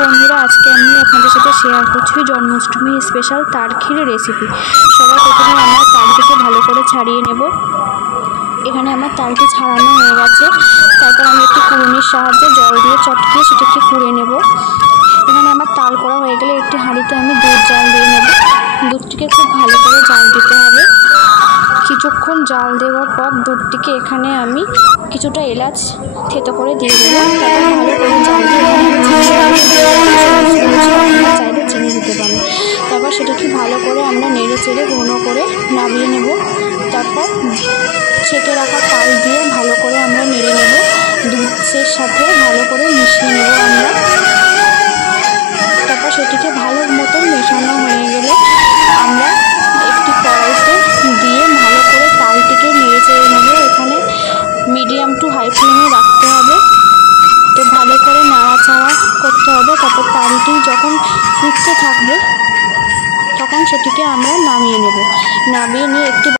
বন্ধুরা, আজকে আমি আপনাদের সাথে শেয়ার করছি জন্মাষ্টমী স্পেশাল তার ক্ষীর রেসিপি। সবার প্রথমে আমরা তালটিকে ভালো করে ছাড়িয়ে নেব। এখানে আমার তালটি ছাড়ানো হয়ে গেছে। তারপর আমি একটি কুড়ুনির সাহায্যে জল দিয়ে চটকিয়ে সেটাকে কুড়ে নেব। এখানে আমার তাল করা হয়ে গেলে একটি হাঁড়িতে আমি দুধ জাল দিয়ে নেব। দুধটিকে খুব ভালো করে জাল দিতে হবে। কিছুক্ষণ জাল দেওয়ার পর দুধটিকে এখানে আমি কিছুটা এলাচ থেতো করে দিয়ে দেবো। তারপর ভালো করে জাল দিয়ে আপনারা চাইলে চিনি দিতে পারেন। তারপর সেটাকে ভালো করে আমরা নেড়ে চেড়ে ঘন করে নামিয়ে নেব। তারপর ছেঁকে রাখা তাল দিয়ে ভালো করে আমরা নেড়ে নেব। দুধের সাথে ভালো করে মিশিয়ে নেব আমরা। তারপর সেটিকে ভালো মতো মেশানো হয়ে গেলে আমরা একটি কড়াইতে দিয়ে ভালো করে তালটিকে নেড়ে চেড়ে নেব। এখানে মিডিয়াম টু হাই ফ্লেমে রাখতে হবে। তো ভালো করে নাড়াচাড়া করতে হবে। তারপর তালটি যখন ফুটতে থাকবে তখন সেটিকে আমরা নামিয়ে নেব। নামিয়ে নিয়ে একটি